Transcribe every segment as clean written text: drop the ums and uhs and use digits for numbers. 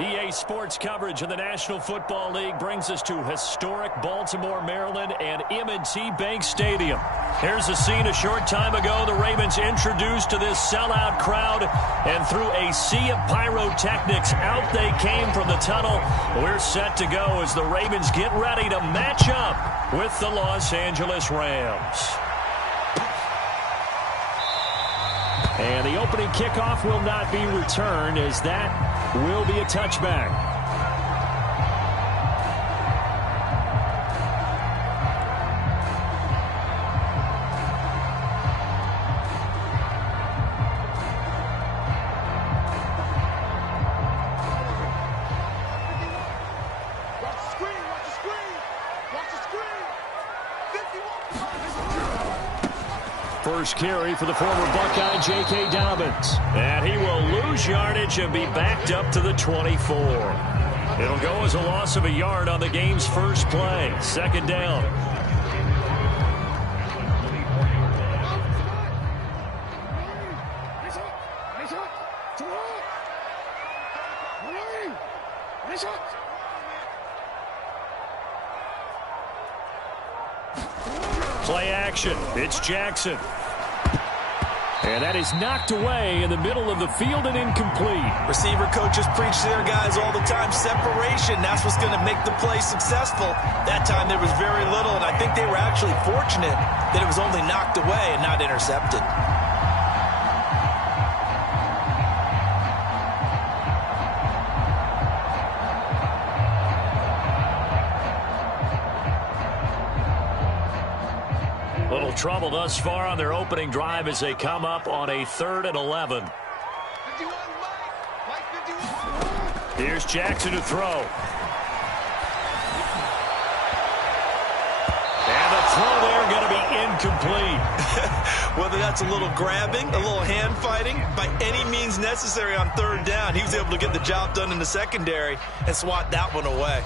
EA Sports coverage of the National Football League brings us to historic Baltimore, Maryland, and M&T Bank Stadium. Here's a scene a short time ago. The Ravens introduced to this sellout crowd, and through a sea of pyrotechnics, out they came from the tunnel. We're set to go as the Ravens get ready to match up with the Los Angeles Rams. And the opening kickoff will not be returned, as that will be a touchback. First carry for the former Buckeye, J.K. Dobbins. And he will lose yardage and be backed up to the 24. It'll go as a loss of a yard on the game's first play. Second down. Play action. It's Jackson. And that is knocked away in the middle of the field and incomplete. Receiver coaches preach to their guys all the time. Separation, that's what's going to make the play successful. That time there was very little, and I think they were actually fortunate that it was only knocked away and not intercepted. Little trouble thus far on their opening drive as they come up on a 3rd and 11. Here's Jackson to throw. And the throw there going to be incomplete. Whether that's a little grabbing, a little hand fighting, by any means necessary on 3rd down, he was able to get the job done in the secondary and swat that one away.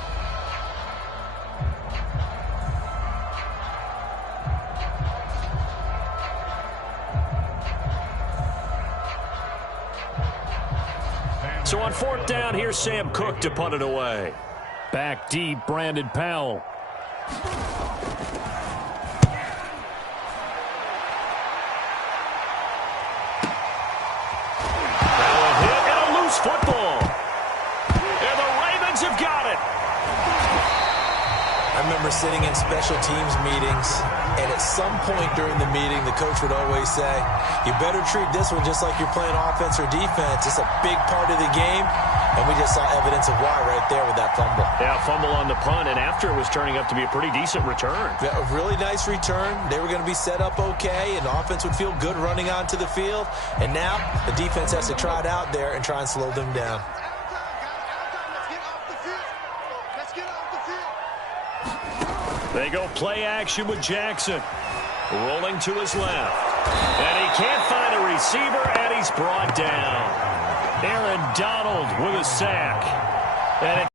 So on 4th down, here's Sam Cook to punt it away. Back deep, Brandon Powell. Now a hit and a loose football. And the Ravens have got it. I remember sitting in special teams meetings, and at some point during the meeting, the coach would always say, you better treat this one just like you're playing offense or defense. It's a big part of the game, and we just saw evidence of why right there with that fumble. Yeah, fumble on the punt, and after it was turning up to be a pretty decent return. Yeah, a really nice return. They were going to be set up okay, and the offense would feel good running onto the field. And now the defense has to try it out there and try and slow them down. They go play action with Jackson. Rolling to his left. And he can't find a receiver, and he's brought down. Aaron Donald with a sack. And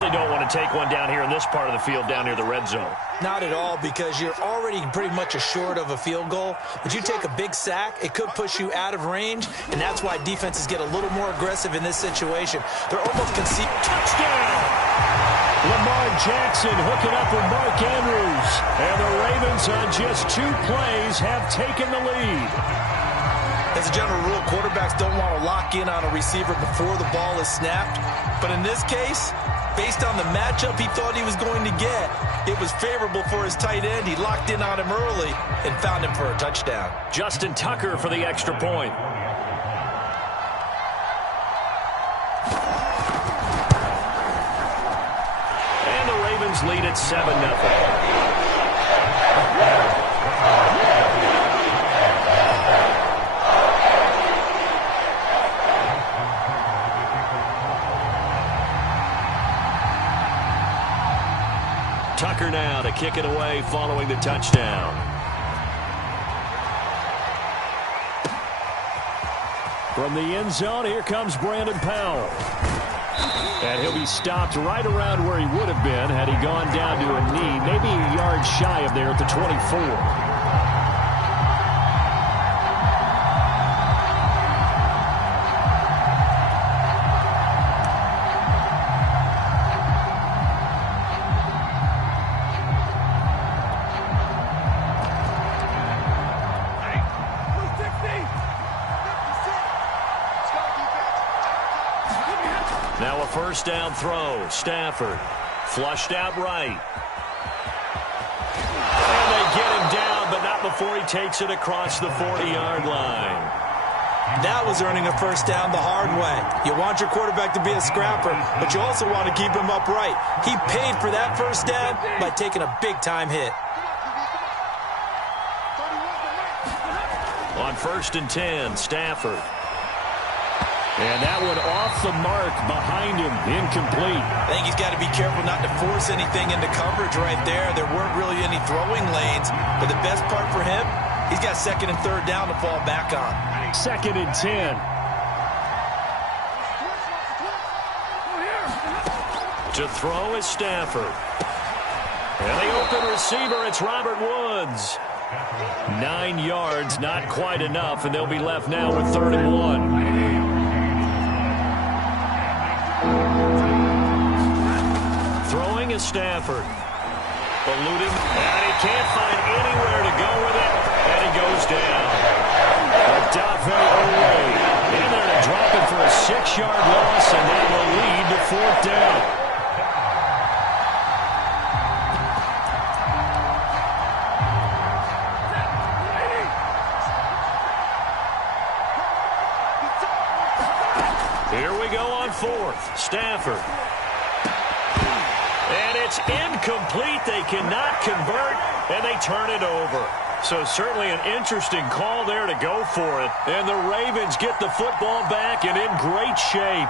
they don't want to take one down here in this part of the field down near the red zone. Not at all, because you're already pretty much assured of a field goal. But you take a big sack, it could push you out of range, and that's why defenses get a little more aggressive in this situation. They're almost conceding. Touchdown! Lamar Jackson hooking up with Mark Andrews. And the Ravens on just 2 plays have taken the lead. As a general rule, quarterbacks don't want to lock in on a receiver before the ball is snapped. But in this case, based on the matchup he thought he was going to get, it was favorable for his tight end. He locked in on him early and found him for a touchdown. Justin Tucker for the extra point. And the Ravens lead at 7-0. Tucker now to kick it away following the touchdown. From the end zone, here comes Brandon Powell. And he'll be stopped right around where he would have been had he gone down to a knee, maybe a yard shy of there at the 24. Now a first down throw. Stafford flushed out right. And they get him down, but not before he takes it across the 40-yard line. That was earning a first down the hard way. You want your quarterback to be a scrapper, but you also want to keep him upright. He paid for that first down by taking a big-time hit. On 1st and 10, Stafford. And that one off the mark behind him, incomplete. I think he's got to be careful not to force anything into coverage right there. There weren't really any throwing lanes, but the best part for him, he's got 2nd and 3rd down to fall back on. 2nd and 10. To throw is Stafford. And the open receiver, it's Robert Woods. 9 yards, not quite enough, and they'll be left now with 3rd and 1. Throwing is Stafford. Eluding, and he can't find anywhere to go with it, and he goes down. Odafe Oweh in there to drop it for a 6-yard loss, and that will lead to 4th down. Here we go on 4th. Stafford. And it's incomplete. They cannot convert, and they turn it over. So certainly an interesting call there to go for it. And the Ravens get the football back and in great shape.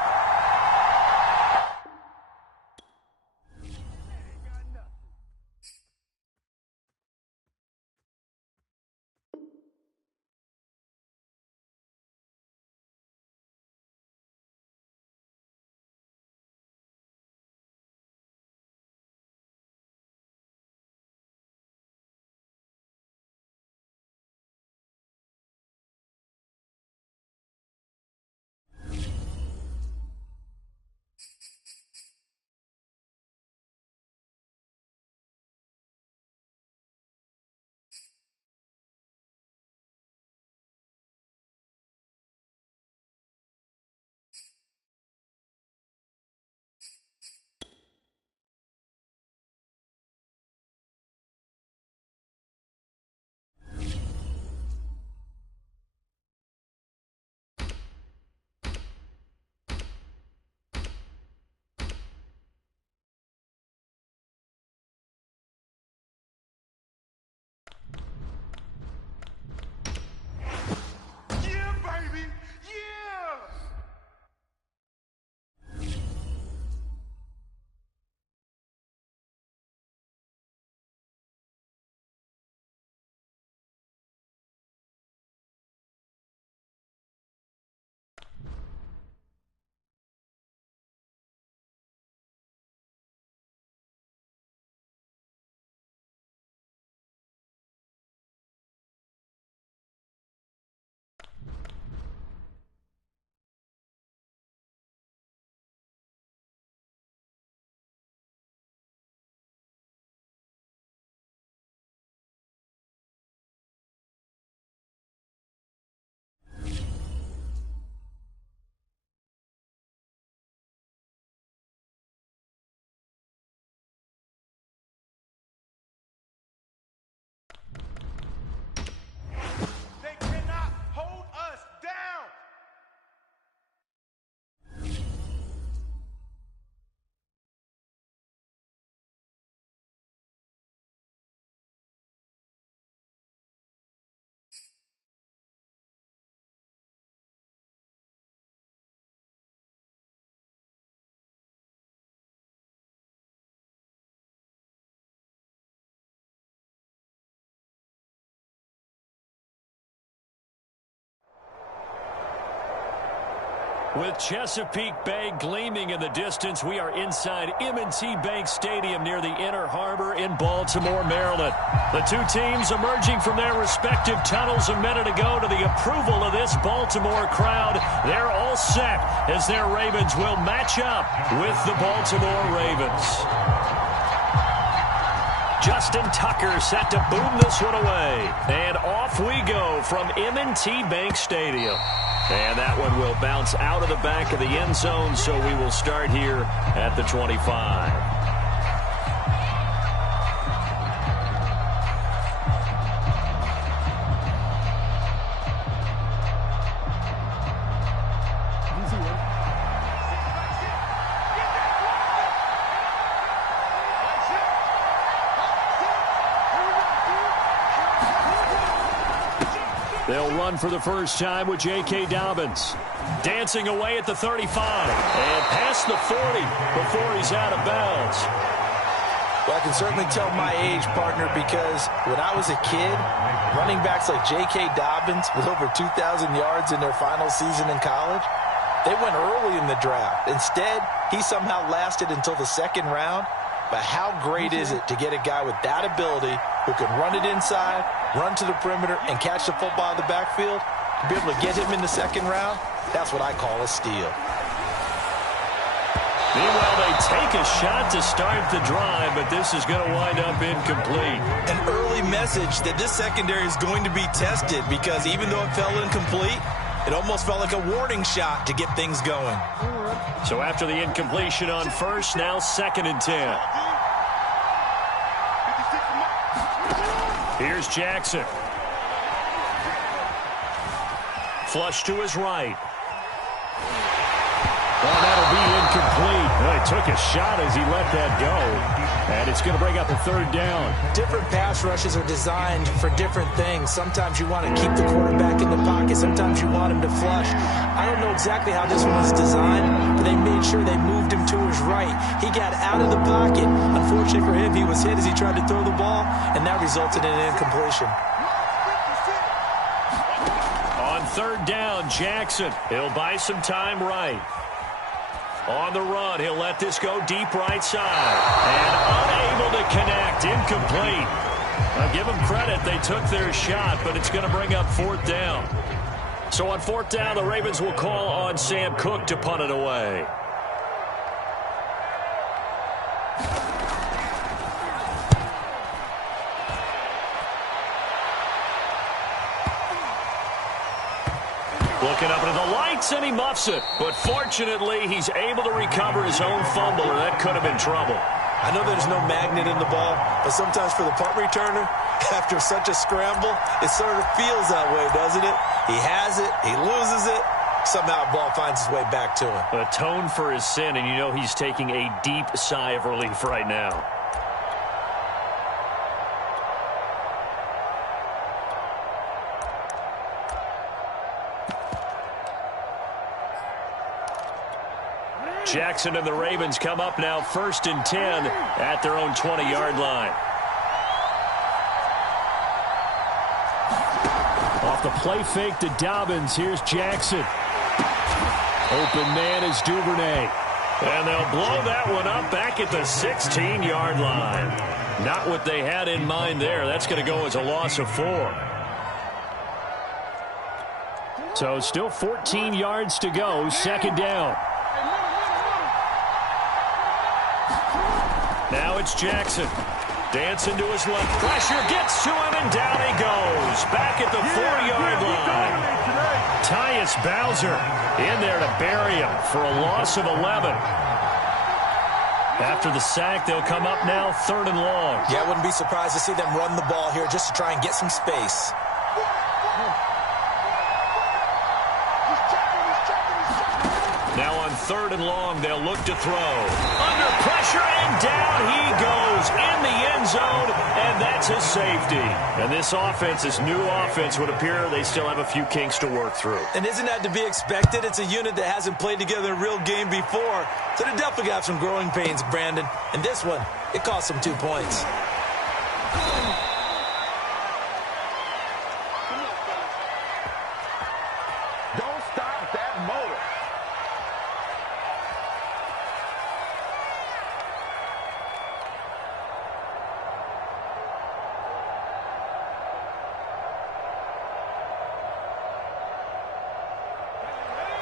With Chesapeake Bay gleaming in the distance, we are inside M&T Bank Stadium near the Inner Harbor in Baltimore, Maryland. The two teams emerging from their respective tunnels a minute ago to the approval of this Baltimore crowd. They're all set as their Ravens will match up with the Baltimore Ravens. Justin Tucker set to boom this one away. And off we go from M&T Bank Stadium. And that one will bounce out of the back of the end zone, so we will start here at the 25. They'll run for the first time with J.K. Dobbins. Dancing away at the 35. And past the 40 before he's out of bounds. Well, I can certainly tell my age, partner, because when I was a kid, running backs like J.K. Dobbins with over 2,000 yards in their final season in college, they went early in the draft. Instead, he somehow lasted until the second round. But how great is it to get a guy with that ability who can run it inside, run to the perimeter, and catch the football in the backfield? To be able to get him in the second round, that's what I call a steal. Meanwhile, they take a shot to start the drive, but this is going to wind up incomplete. An early message that this secondary is going to be tested, because even though it fell incomplete, it almost felt like a warning shot to get things going. So after the incompletion on first, now 2nd and 10. Here's Jackson. Flush to his right. Oh, that'll be incomplete. Well, he took a shot as he let that go. And it's going to bring up a 3rd down. Different pass rushes are designed for different things. Sometimes you want to keep the quarterback in the pocket. Sometimes you want him to flush. I don't know exactly how this one was designed, but they made sure they moved him to his right. He got out of the pocket. Unfortunately for him, he was hit as he tried to throw the ball, and that resulted in an incompletion. On 3rd down, Jackson. He'll buy some time right. On the run, he'll let this go deep right side. And unable to connect, incomplete. I'll give them credit, they took their shot, but it's going to bring up 4th down. So on 4th down, the Ravens will call on Sam Cook to punt it away. Looking up into the lights, and he muffs it. But fortunately, he's able to recover his own fumble, or that could have been trouble. I know there's no magnet in the ball, but sometimes for the punt returner, after such a scramble, it sort of feels that way, doesn't it? He has it, he loses it, somehow the ball finds its way back to him. Atone for his sin, and you know he's taking a deep sigh of relief right now. Jackson and the Ravens come up now 1st and 10 at their own 20-yard line. Off the play fake to Dobbins, here's Jackson. Open man is Duvernay. And they'll blow that one up back at the 16-yard line. Not what they had in mind there. That's going to go as a loss of 4. So still 14 yards to go, 2nd down. Now it's Jackson. Dancing to his left. Pressure gets to him, and down he goes. Back at the 4-yard line. Tyus Bowser in there to bury him for a loss of 11. After the sack, they'll come up now 3rd and long. Yeah, I wouldn't be surprised to see them run the ball here just to try and get some space. Now on 3rd and long, they'll look to throw. Under pressure, and down he goes in the end zone, and that's his safety. And this offense, this new offense, would appear they still have a few kinks to work through. And isn't that to be expected? It's a unit that hasn't played together in a real game before, so they definitely got some growing pains, Brandon. And this one, it cost them 2 points. Don't stop that motor.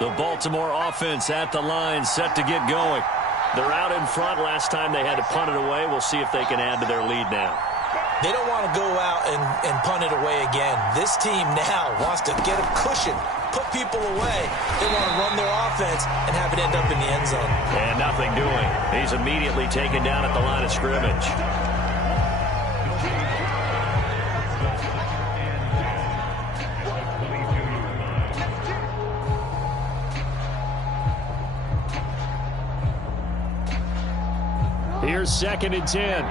The Baltimore offense at the line, set to get going. They're out in front. Last time they had to punt it away. We'll see if they can add to their lead now. They don't want to go out and punt it away again. This team now wants to get a cushion put people away. They want to run their offense and have it end up in the end zone. And nothing doing. He's immediately taken down at the line of scrimmage. Here's 2nd and 10.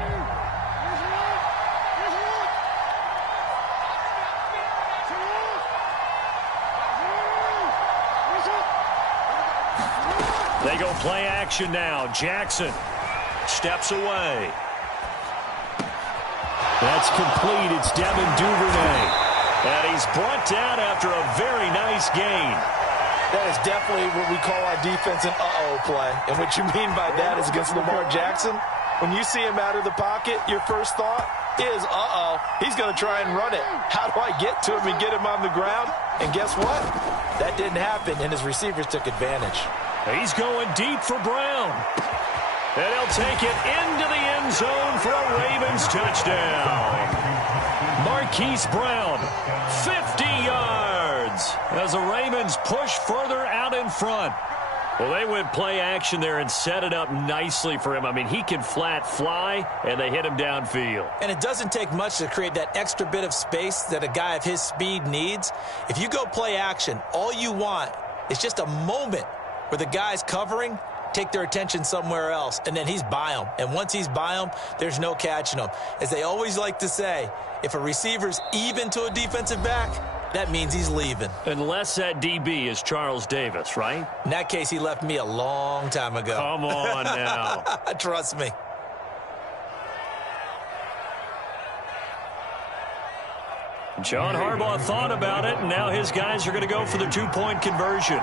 They go play action now. Jackson steps away. That's complete. It's Devin Duvernay. And he's brought down after a very nice gain. That is definitely what we call our defense an uh-oh play. And what you mean by that is against Lamar Jackson, when you see him out of the pocket, your first thought is, uh-oh, he's going to try and run it. How do I get to him and get him on the ground? And guess what? That didn't happen, and his receivers took advantage. He's going deep for Brown. And he'll take it into the end zone for a Ravens touchdown. Marquise Brown, 50 yards, as the Ravens push further out in front. Well, they went play action there and set it up nicely for him. I mean, he can flat fly, and they hit him downfield. And it doesn't take much to create that extra bit of space that a guy of his speed needs. If you go play action, all you want is just a moment where the guy's covering, take their attention somewhere else, and then he's by him. And once he's by him, there's no catching him. As they always like to say, if a receiver's even to a defensive back, that means he's leaving. Unless that DB is Charles Davis, right? In that case, he left me a long time ago. Come on now. Trust me. John Harbaugh thought about it, and now his guys are going to go for the two-point conversion.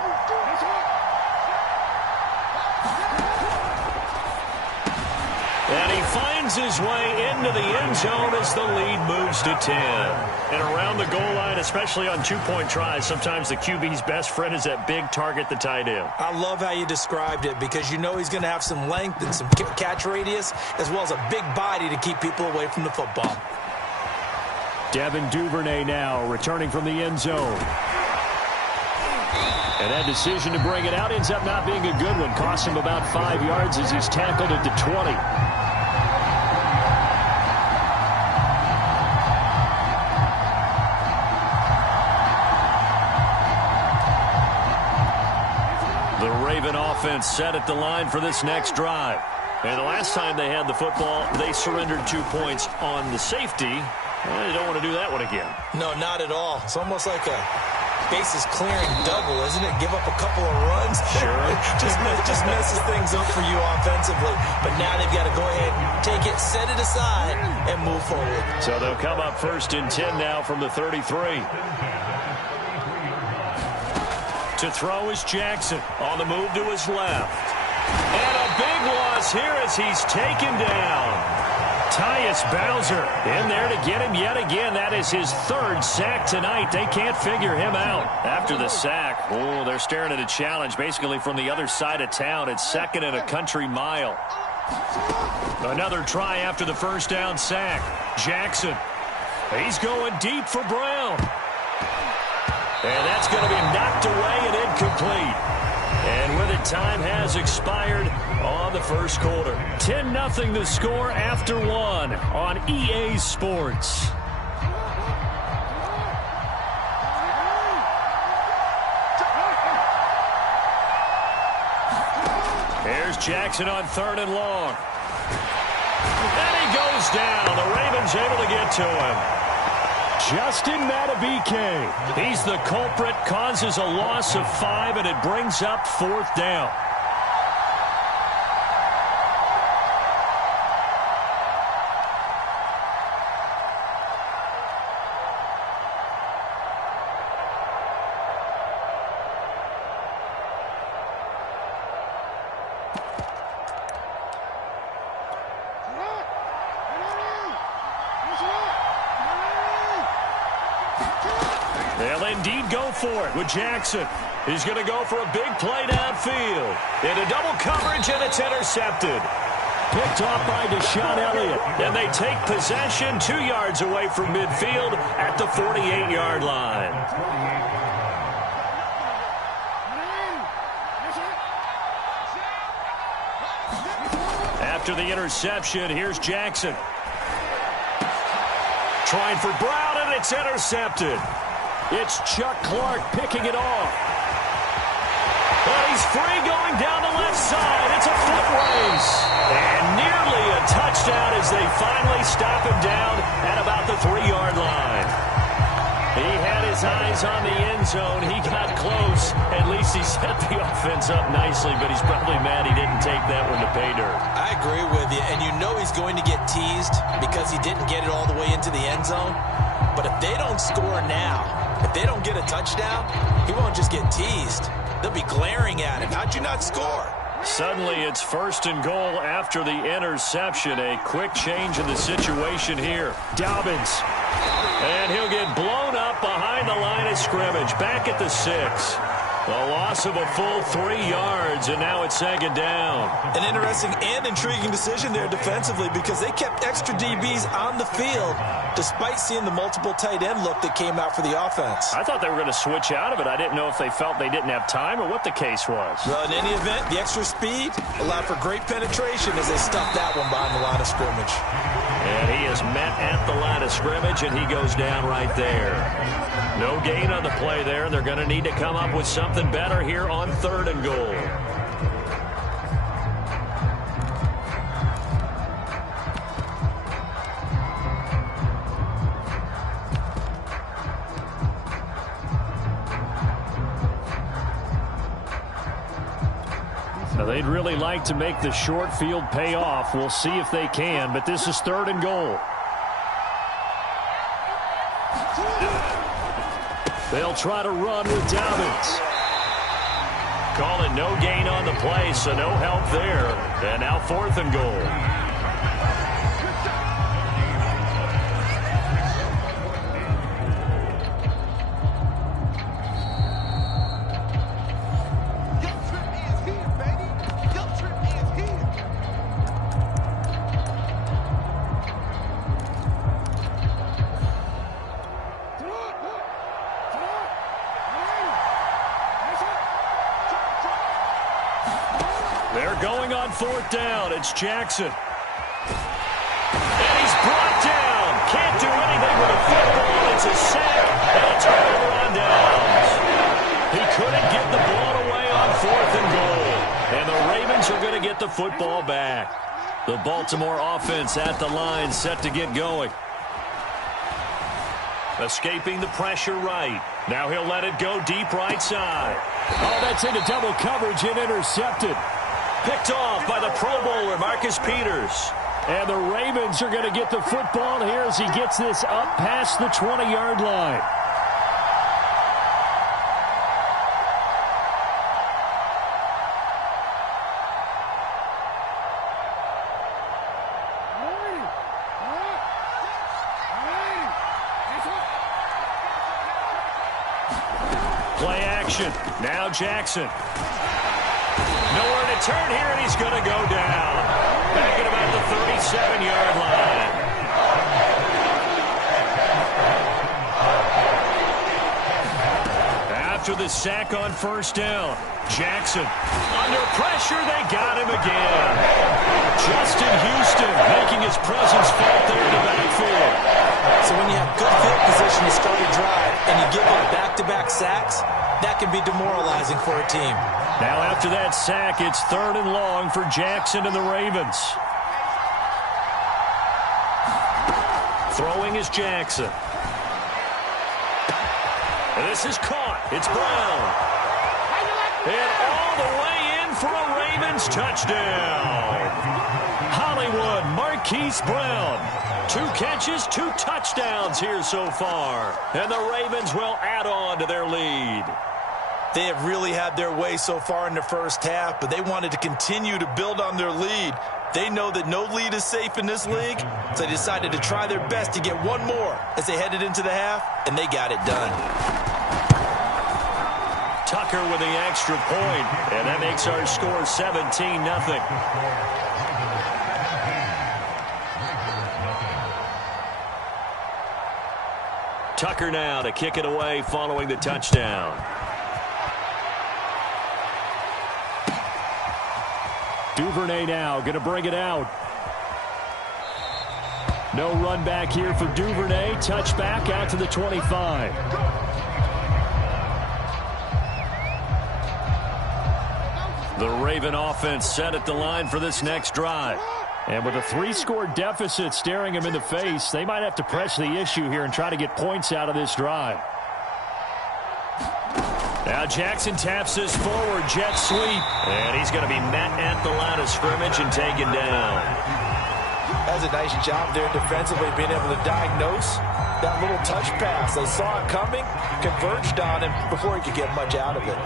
And he finds his way into the end zone as the lead moves to 10. And around the goal line, especially on two-point tries, sometimes the QB's best friend is that big target, the tight end. I love how you described it because you know he's going to have some length and some catch radius as well as a big body to keep people away from the football. Devin Duvernay now returning from the end zone. And that decision to bring it out ends up not being a good one. Costs him about 5 yards as he's tackled at the 20. The Raven offense set at the line for this next drive. And the last time they had the football, they surrendered 2 points on the safety. Well, they don't want to do that one again. No, not at all. It's almost like a bases clearing double, isn't it? Give up a couple of runs. Sure. just messes things up for you offensively. But now they've got to go ahead, take it, set it aside, and move forward. So they'll come up 1st and 10 now from the 33. To throw is Jackson on the move to his left. And a big loss here as he's taken down. Tyus Bowser in there to get him yet again. That is his 3rd sack tonight. They can't figure him out. After the sack, oh, they're staring at a challenge basically from the other side of town. It's 2nd and a country mile. Another try after the 1st down sack. Jackson, he's going deep for Brown. And that's going to be knocked away and incomplete. And with it, time has expired on the first quarter. 10-0 the score after 1 on EA Sports. Here's Jackson on 3rd and long. And he goes down. The Ravens able to get to him. Justin Madubuike. He's the culprit, causes a loss of 5, and it brings up 4th down. They'll indeed go for it with Jackson. He's going to go for a big play downfield. Into double coverage, and it's intercepted. Picked off by Deshaun Elliott. And they take possession 2 yards away from midfield at the 48-yard line. After the interception, here's Jackson. Trying for Brown, and it's intercepted. It's Chuck Clark picking it off. But he's free going down the left side. It's a foot race. And nearly a touchdown as they finally stop him down at about the 3-yard line. He had his eyes on the end zone. He got close. At least he set the offense up nicely, but he's probably mad he didn't take that one to pay dirt. I agree with you, and you know he's going to get teased because he didn't get it all the way into the end zone. But if they don't score now, if they don't get a touchdown, he won't just get teased. They'll be glaring at him. How'd you not score? Suddenly it's 1st and goal after the interception. A quick change in the situation here. Dobbins. And he'll get blown up behind the line of scrimmage. Back at the 6. A loss of a full 3 yards, and now it's 2nd down. An interesting and intriguing decision there defensively because they kept extra DBs on the field despite seeing the multiple tight end look that came out for the offense. I thought they were going to switch out of it. I didn't know if they felt they didn't have time or what the case was. Well, in any event, the extra speed allowed for great penetration as they stuffed that one behind the line of scrimmage. And he is met at the line of scrimmage, and he goes down right there. No gain on the play there. They're going to need to come up with something better here on 3rd and goal. Now, they'd really like to make the short field pay off. We'll see if they can, but this is 3rd and goal. They'll try to run with Dobbins. Calling no gain on the play, so no help there. And now 4th and goal. They're going on 4th down. It's Jackson. And he's brought down. Can't do anything with a football. It's a sack and a turnover on downs. He couldn't get the ball away on 4th and goal. And the Ravens are going to get the football back. The Baltimore offense at the line set to get going. Escaping the pressure right. Now he'll let it go deep right side. Oh, that's into double coverage and intercepted. Picked off by the Pro Bowler, Marcus Peters. And the Ravens are going to get the football here as he gets this up past the 20-yard line. Play action. Now Jackson. Nowhere to turn here, and he's going to go down. Back at about the 37-yard line. After the sack on 1st down, Jackson. Under pressure, they got him again. Justin Houston making his presence felt there in the backfield. So when you have good field position to start a drive and you give up back-to-back sacks, that can be demoralizing for a team. Now after that sack, it's 3rd and long for Jackson and the Ravens. Throwing is Jackson. And this is caught. It's Brown. And all the way in for a Ravens touchdown. Hollywood Marquise Brown. 2 catches, 2 touchdowns here so far. And the Ravens will add on to their lead. They have really had their way so far in the first half, but they wanted to continue to build on their lead. They know that no lead is safe in this league, so they decided to try their best to get one more as they headed into the half, and they got it done. Tucker with the extra point, and that makes our score 17-0. Tucker now to kick it away following the touchdown. Duvernay now going to bring it out. No run back here for Duvernay. Touchback out to the 25. The Raven offense set at the line for this next drive. And with a 3-score deficit staring them in the face, they might have to press the issue here and try to get points out of this drive. Now Jackson taps this forward jet sweep. And he's going to be met at the line of scrimmage and taken down. That's a nice job there defensively, being able to diagnose that little touch pass. They saw it coming, converged on him before he could get much out of it.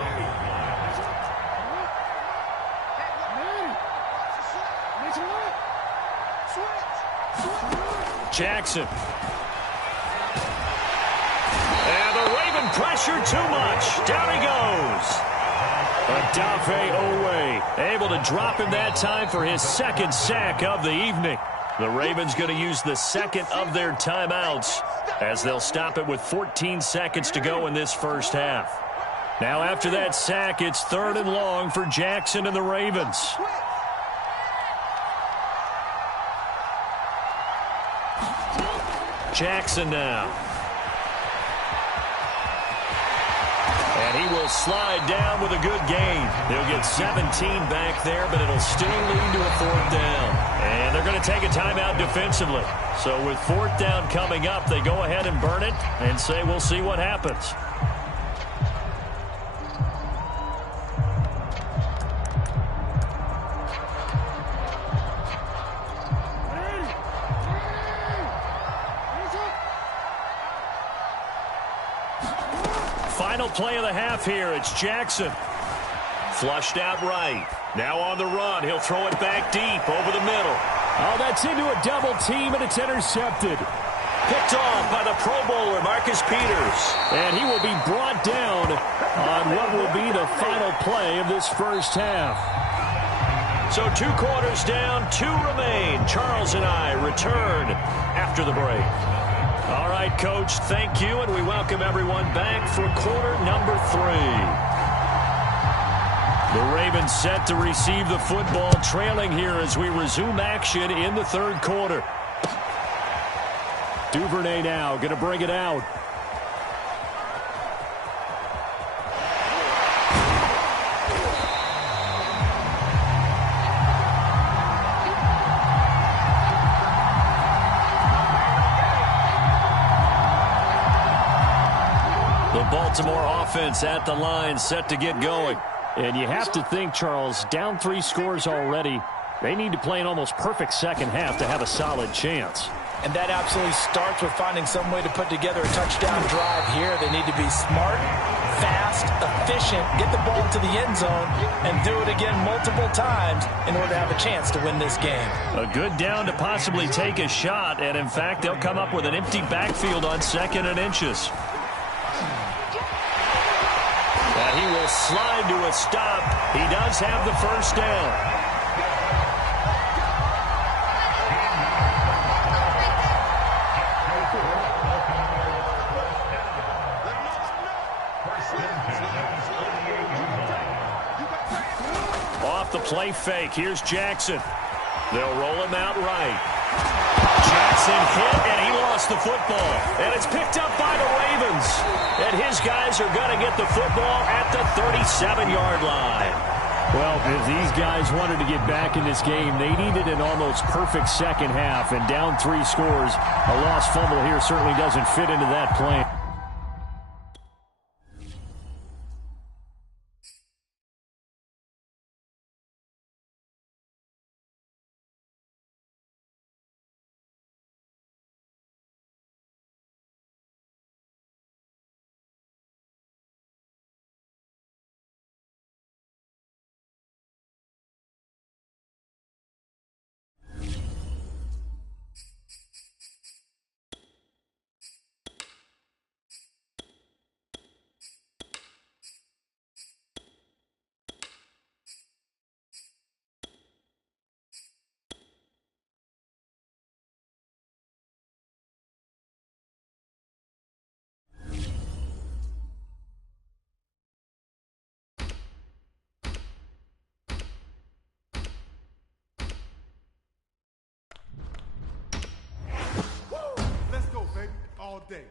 Jackson. And the Raven pressure too much. Down he goes. Odafe Oweh able to drop him that time for his second sack of the evening. The Ravens going to use the second of their timeouts as they'll stop it with 14 seconds to go in this first half. Now after that sack, it's 3rd and long for Jackson and the Ravens. Jackson now. And he will slide down with a good gain. He'll get 17 back there, but it'll still lead to a 4th down. And they're going to take a timeout defensively. So with 4th down coming up, they go ahead and burn it and say we'll see what happens. Final play of the half here. It's Jackson. Flushed out right. Now on the run. He'll throw it back deep over the middle. Oh, that's into a double team, and it's intercepted. Picked off by the Pro Bowler, Marcus Peters. And he will be brought down on what will be the final play of this first half. So 2 quarters down, 2 remain. Charles and I return after the break. All right, Coach, thank you, and we welcome everyone back for quarter number 3. The Ravens set to receive the football, trailing here as we resume action in the 3rd quarter. Duvernay now going to bring it out. Baltimore offense at the line, set to get going. And you have to think, Charles, down 3 scores already. They need to play an almost perfect second half to have a solid chance. And that absolutely starts with finding some way to put together a touchdown drive here. They need to be smart, fast, efficient, get the ball to the end zone, and do it again multiple times in order to have a chance to win this game. A good down to possibly take a shot, and in fact, they'll come up with an empty backfield on 2nd and inches. He will slide to a stop. He does have the first down. Off the play fake. Here's Jackson. They'll roll him out right. Jackson hit, and he lost the football. And it's picked up by the Ravens. And his guys are going to get the football at the 37-yard line. Well, if these guys wanted to get back in this game, they needed an almost perfect second half. And down 3 scores, a lost fumble here certainly doesn't fit into that plan. all day.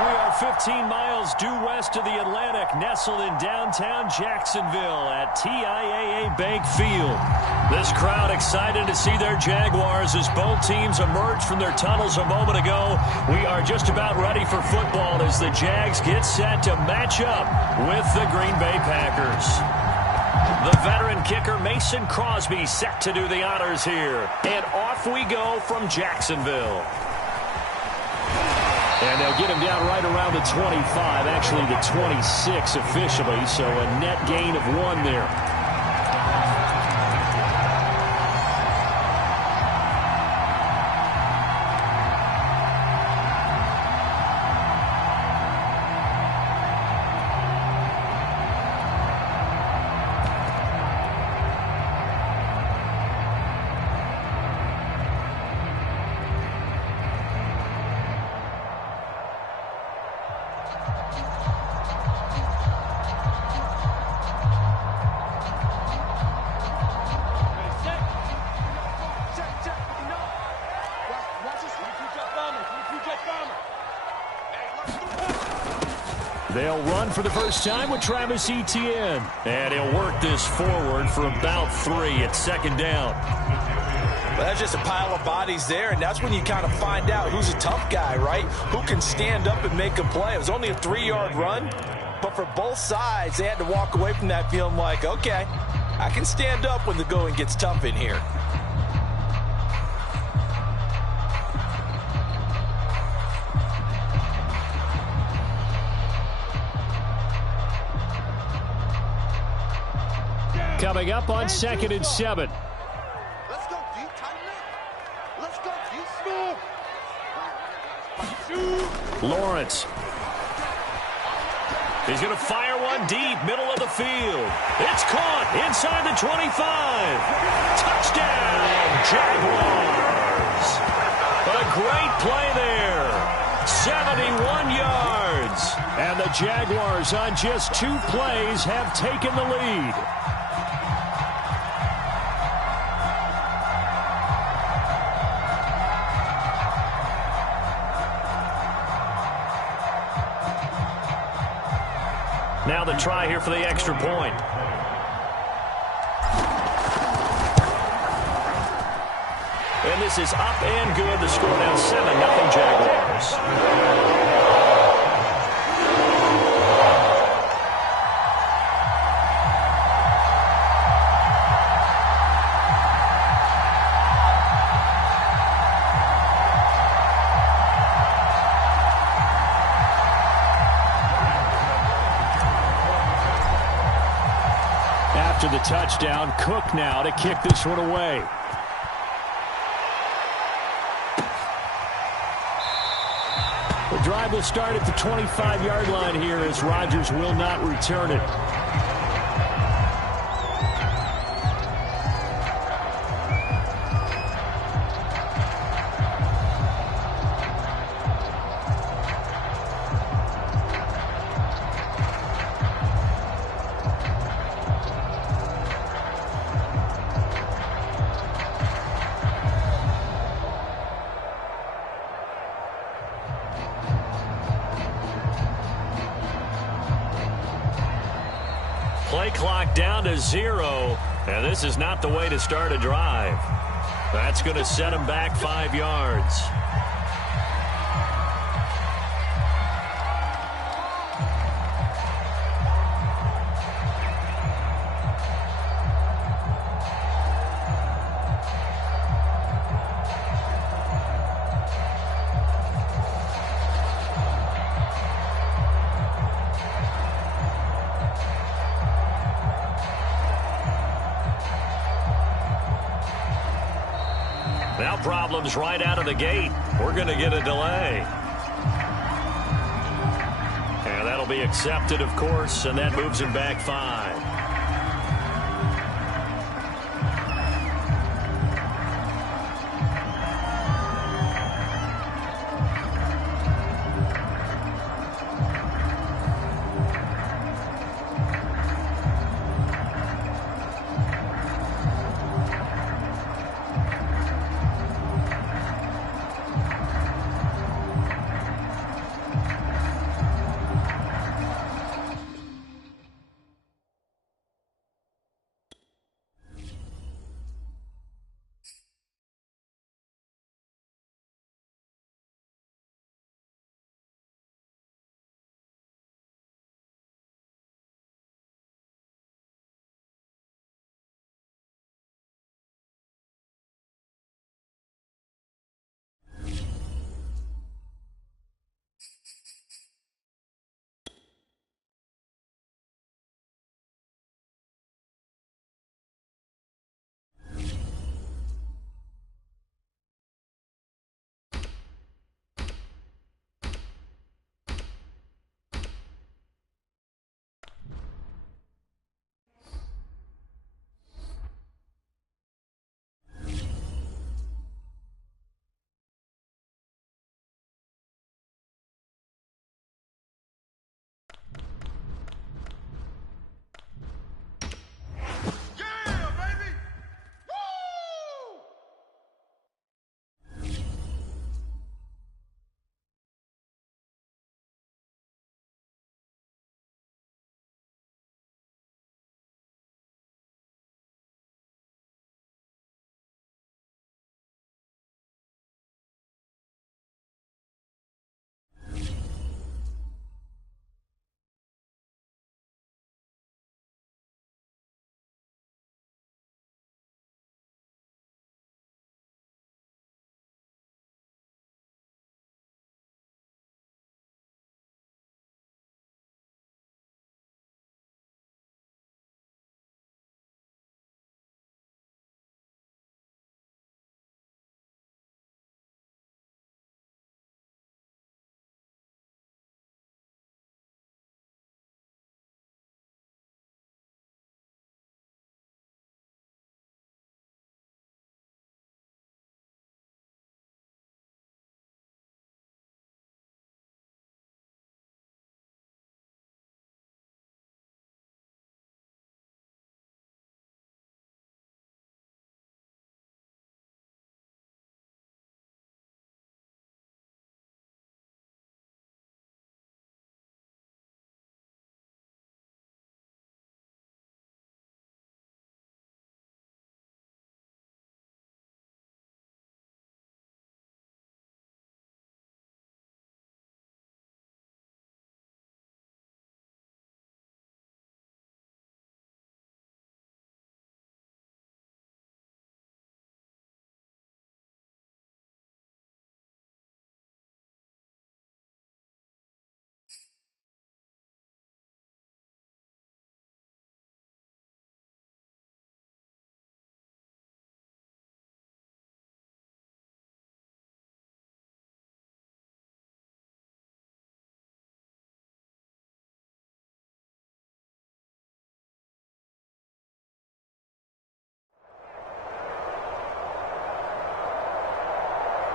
We are 15 miles due west of the Atlantic, nestled in downtown Jacksonville at TIAA Bank Field. This crowd excited to see their Jaguars as both teams emerge from their tunnels a moment ago. We are just about ready for football as the Jags get set to match up with the Green Bay Packers. The veteran kicker Mason Crosby set to do the honors here. And off we go from Jacksonville. And they'll get him down right around the 25, actually the 26 officially, so a net gain of 1 there. They'll run for the first time with Travis Etienne. And he'll work this forward for about 3 at second down. Well, that's just a pile of bodies there, and that's when you kind of find out who's a tough guy, right? Who can stand up and make a play. It was only a 3-yard run, but for both sides, they had to walk away from that feeling like, okay, I can stand up when the going gets tough in here. Coming up on 2nd and 7. Let's go, D. Tighten up. Let's go, D. Smooth. Lawrence. He's going to fire one deep, middle of the field. It's caught inside the 25. Touchdown, Jaguars. A great play there. 71 yards. And the Jaguars on just 2 plays have taken the lead. Now the try here for the extra point. And this is up and good. The score now 7-0 Jaguars. After the touchdown, Cook now to kick this one away. The drive will start at the 25-yard line here as Rodgers will not return it. Play clock down to 0, and this is not the way to start a drive. That's going to set him back 5 yards. Now problems right out of the gate. We're going to get a delay. And that'll be accepted, of course, and that moves him back 5.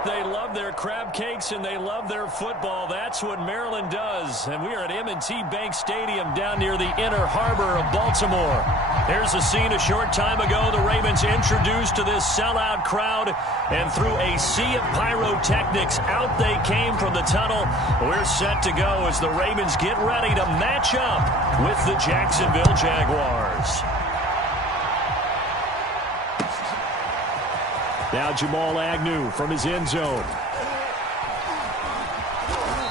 They love their crab cakes and they love their football. That's what Maryland does. And we are at M&T Bank Stadium down near the Inner Harbor of Baltimore. Here's a scene a short time ago. The Ravens introduced to this sellout crowd, and through a sea of pyrotechnics, out they came from the tunnel. We're set to go as the Ravens get ready to match up with the Jacksonville Jaguars. Now Jamal Agnew from his end zone.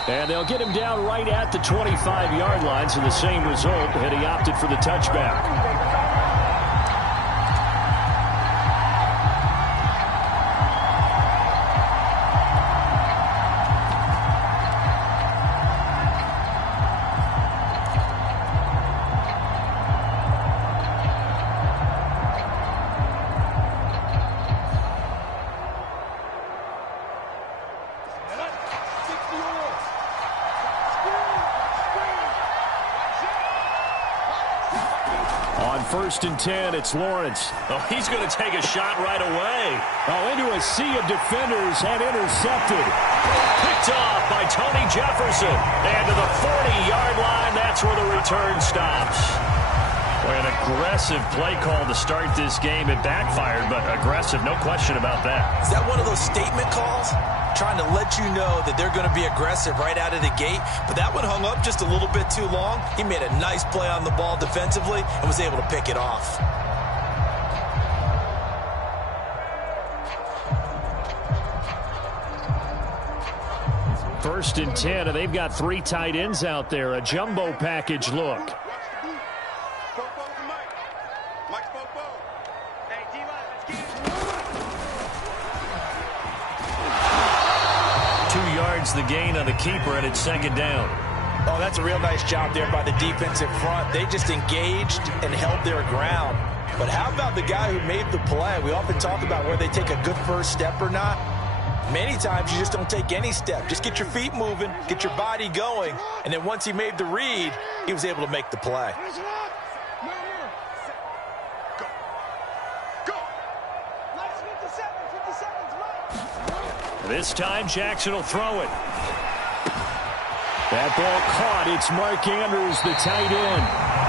And they'll get him down right at the 25-yard line, so the same result, and he opted for the touchback. First and 10, it's Lawrence. Oh, he's going to take a shot right away. Oh, into a sea of defenders and intercepted. Picked off by Tony Jefferson. And to the 40-yard line, that's where the return stops. Boy, an aggressive play call to start this game. It backfired, but aggressive, no question about that. Is that one of those statement calls? Trying to let you know that they're going to be aggressive right out of the gate. But that one hung up just a little bit too long. He made a nice play on the ball defensively and was able to pick it off. First and 10, and they've got 3 tight ends out there. A jumbo package look. The gain on the keeper, and it's second down. Oh, that's a real nice job there by the defensive front. They just engaged and held their ground. But how about the guy who made the play? We often talk about where they take a good first step or not. Many times you just don't take any step. Just get your feet moving, get your body going, and then once he made the read, he was able to make the play. This time, Jackson will throw it. That ball caught. It's Mark Andrews, the tight end.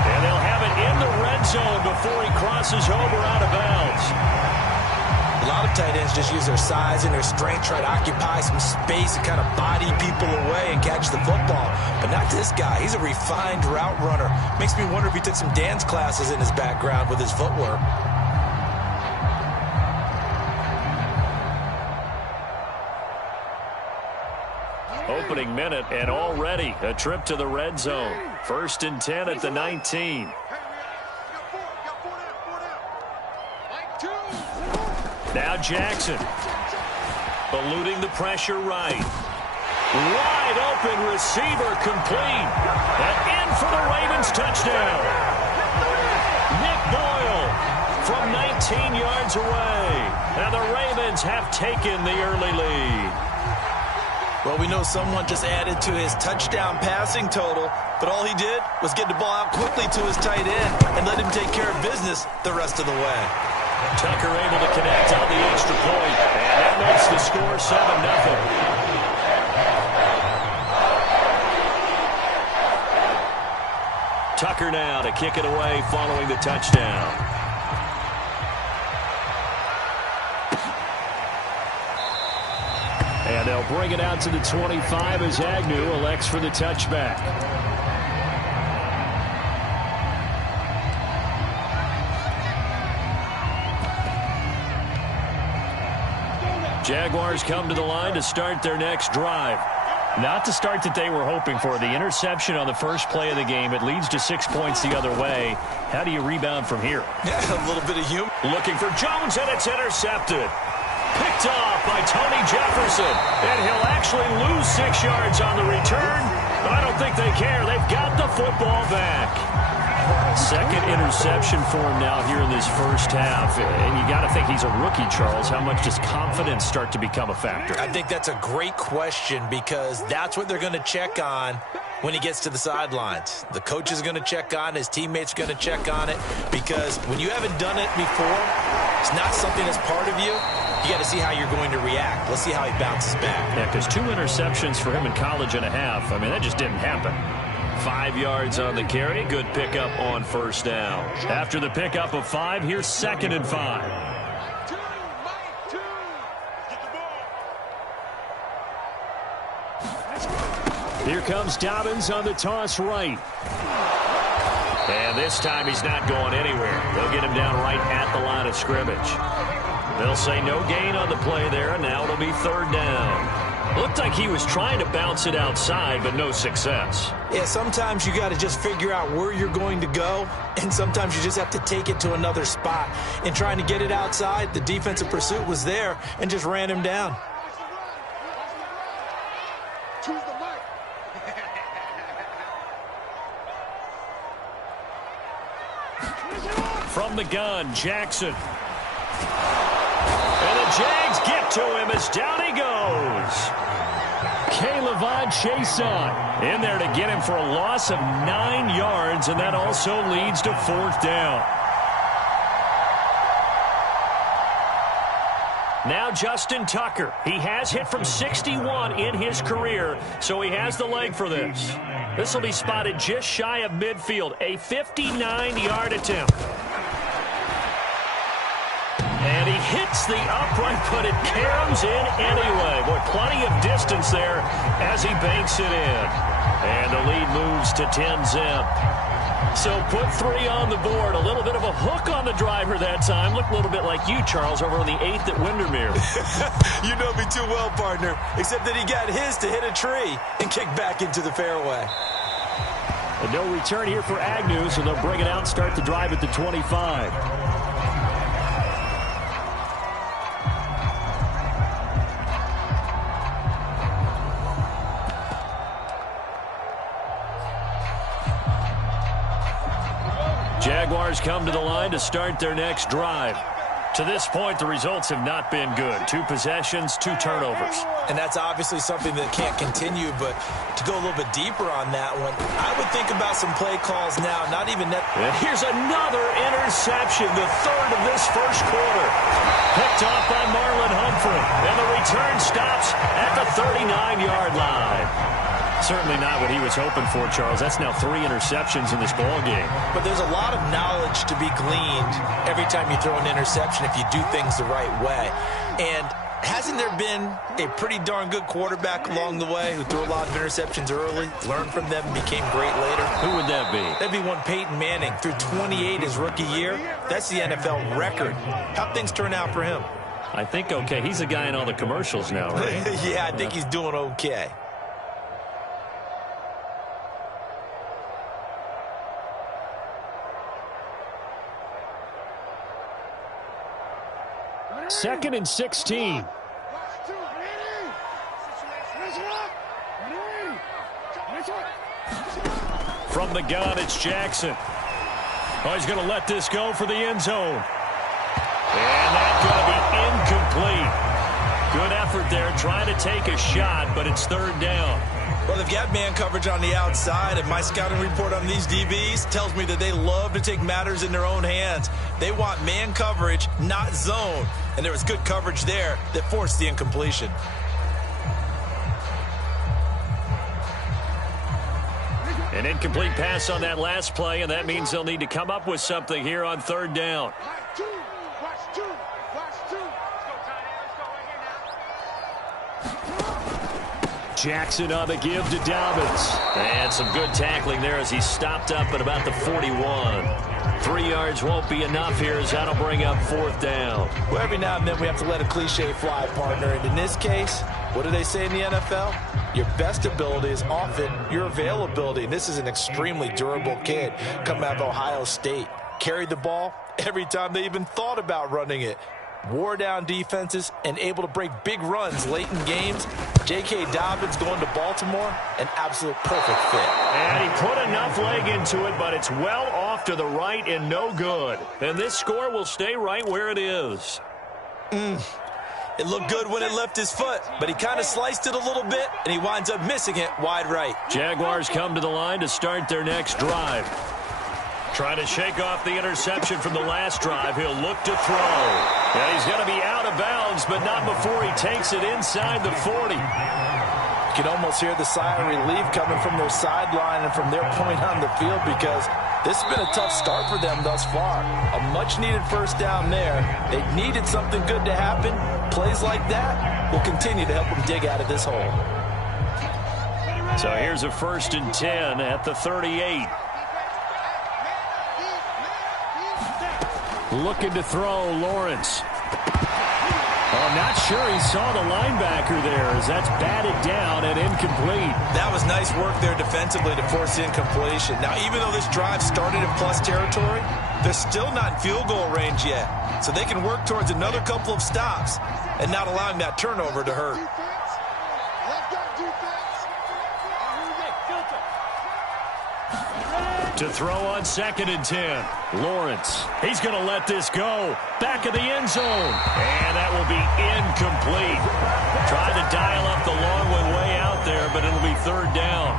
And they'll have it in the red zone before he crosses over out of bounds. A lot of tight ends just use their size and their strength, try to occupy some space and kind of body people away and catch the football. But not this guy. He's a refined route runner. Makes me wonder if he took some dance classes in his background with his footwork. Opening minute, and already a trip to the red zone. First and 10 at the 19. Now Jackson. Eluding the pressure right. Wide open receiver complete. And in for the Ravens touchdown. Nick Boyle from 19 yards away. And the Ravens have taken the early lead. Well, we know someone just added to his touchdown passing total, but all he did was get the ball out quickly to his tight end and let him take care of business the rest of the way. Tucker able to connect on the extra point, and that makes the score 7-0. Tucker now to kick it away following the touchdown. And they'll bring it out to the 25 as Agnew elects for the touchback. Jaguars come to the line to start their next drive. Not the start that they were hoping for. The interception on the first play of the game. It leads to 6 points the other way. How do you rebound from here? Yeah, a little bit of humor. Looking for Jones, and it's intercepted. Picked off by Tony Jefferson. And he'll actually lose 6 yards on the return. But I don't think they care. They've got the football back. Second interception for him now here in this first half. And you got to think he's a rookie, Charles. How much does confidence start to become a factor? I think that's a great question because that's what they're going to check on when he gets to the sidelines. The coach is going to check on it. His teammates are going to check on it because when you haven't done it before, it's not something that's part of you. You got to see how you're going to react. Let's see how he bounces back. Yeah, because 2 interceptions for him in college and a half. I mean, that just didn't happen. 5 yards on the carry. Good pickup on first down. After the pickup of 5, here's 2nd and 5. Here comes Dobbins on the toss right. And this time he's not going anywhere. They'll get him down right at the line of scrimmage. They'll say no gain on the play there, and now it'll be 3rd down. Looked like he was trying to bounce it outside, but no success. Yeah, sometimes you got to just figure out where you're going to go, and sometimes you just have to take it to another spot. In trying to get it outside, the defensive pursuit was there and just ran him down. Choose the mic. From the gun, Jackson. And the Jags get to him as down he goes. K'Lavon Chaisson in there to get him for a loss of 9 yards, and that also leads to 4th down. Now Justin Tucker. He has hit from 61 in his career, so he has the leg for this. This will be spotted just shy of midfield, a 59-yard attempt. And he hits the upright, but it caroms in anyway. Boy, plenty of distance there as he banks it in. And the lead moves to 10-zip. So put 3 on the board. A little bit of a hook on the driver that time. Looked a little bit like you, Charles, over on the 8th at Windermere. You know me too well, partner, except that he got his to hit a tree and kick back into the fairway. And no return here for Agnew, so they'll bring it out and start the drive at the 25. Jaguars come to the line to start their next drive. To this point, the results have not been good. 2 possessions, 2 turnovers. And that's obviously something that can't continue, but to go a little bit deeper on that one, I would think about some play calls now, not even that. And here's another interception, the 3rd of this first quarter. Picked off by Marlon Humphrey, and the return stops at the 39-yard line. Certainly not what he was hoping for, Charles. That's now 3 interceptions in this ball game. But there's a lot of knowledge to be gleaned every time you throw an interception if you do things the right way. And hasn't there been a pretty darn good quarterback along the way who threw a lot of interceptions early, learned from them, and became great later? Who would that be? That'd be one Peyton Manning. Threw 28 his rookie year. That's the NFL record. How'd things turn out for him? I think okay. He's a guy in all the commercials now, right? Yeah, I think he's doing okay. Second and 16. From the gun, it's Jackson. Oh, he's going to let this go for the end zone. And that's going to be incomplete. Good effort there, trying to take a shot, but it's 3rd down. Well, they've got man coverage on the outside, and my scouting report on these DBs tells me that they love to take matters in their own hands. They want man coverage, not zone. And there was good coverage there that forced the incompletion. An incomplete pass on that last play, and that means they'll need to come up with something here on 3rd down. Jackson on the give to Dobbins. And some good tackling there as he stopped up at about the 41. 3 yards won't be enough here as that'll bring up 4th down. Well, every now and then we have to let a cliche fly, partner. And in this case, what do they say in the NFL? Your best ability is often your availability. And this is an extremely durable kid coming out of Ohio State. Carried the ball every time they even thought about running it. Wore down defenses and able to break big runs late in games. J.K. Dobbins going to Baltimore, an absolute perfect fit. And he put enough leg into it, but it's well off to the right and no good. And this score will stay right where it is. It looked good when it left his foot, but he kind of sliced it a little bit, and he winds up missing it wide right. Jaguars come to the line to start their next drive. Trying to shake off the interception from the last drive. He'll look to throw. And he's going to be out of bounds, but not before he takes it inside the 40. You can almost hear the sigh of relief coming from their sideline and from their point on the field, because this has been a tough start for them thus far. A much-needed first down there. They needed something good to happen. Plays like that will continue to help them dig out of this hole. So here's a 1st and 10 at the 38. Looking to throw, Lawrence. Oh, I'm not sure he saw the linebacker there, as that's batted down and incomplete. That was nice work there defensively to force incompletion. Now, even though this drive started in plus territory, they're still not in field goal range yet. So they can work towards another couple of stops and not allowing that turnover to hurt. To throw on 2nd and 10. Lawrence. He's going to let this go. Back of the end zone. And that will be incomplete. Tried to dial up the long one way out there, but it'll be 3rd down.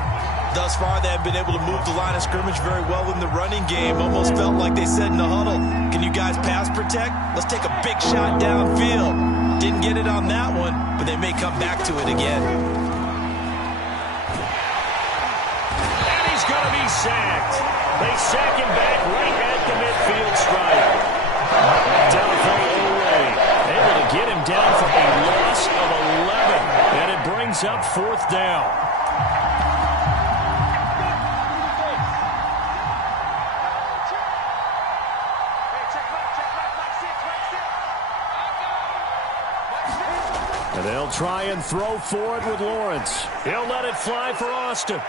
Thus far, they have been able to move the line of scrimmage very well in the running game. Almost felt like they said in the huddle, can you guys pass protect? Let's take a big shot downfield. Didn't get it on that one, but they may come back to it again. And he's going to be sacked. They sack him back right at the midfield stripe. Down for Olay. Able to get him down for a loss of 11. And it brings up 4th down. And they'll try and throw for it with Lawrence. He'll let it fly for Austin.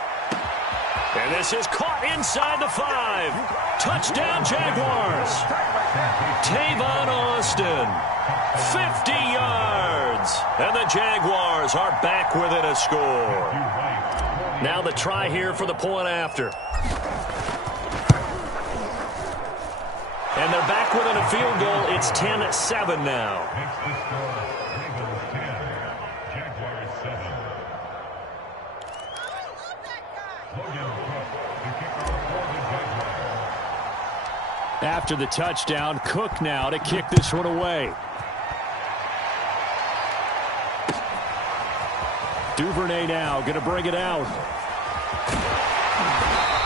And this is caught inside the 5. Touchdown, Jaguars. Tavon Austin, 50 yards. And the Jaguars are back within a score. Now the try here for the point after. And they're back within a field goal. It's 10-7 now. After the touchdown, Cook now to kick this one away. Duvernay now going to bring it out.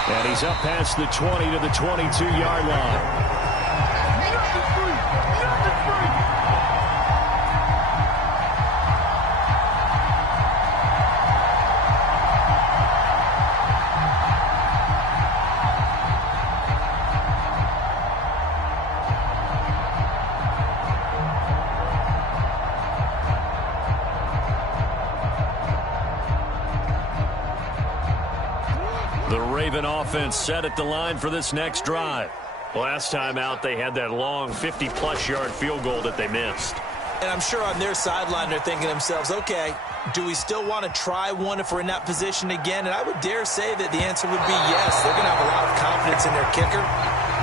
And he's up past the 20 to the 22-yard line. Offense set at the line for this next drive. Last time out, they had that long 50-plus yard field goal that they missed. And I'm sure on their sideline they're thinking to themselves, okay, do we still want to try one if we're in that position again? And I would dare say that the answer would be yes. They're going to have a lot of confidence in their kicker.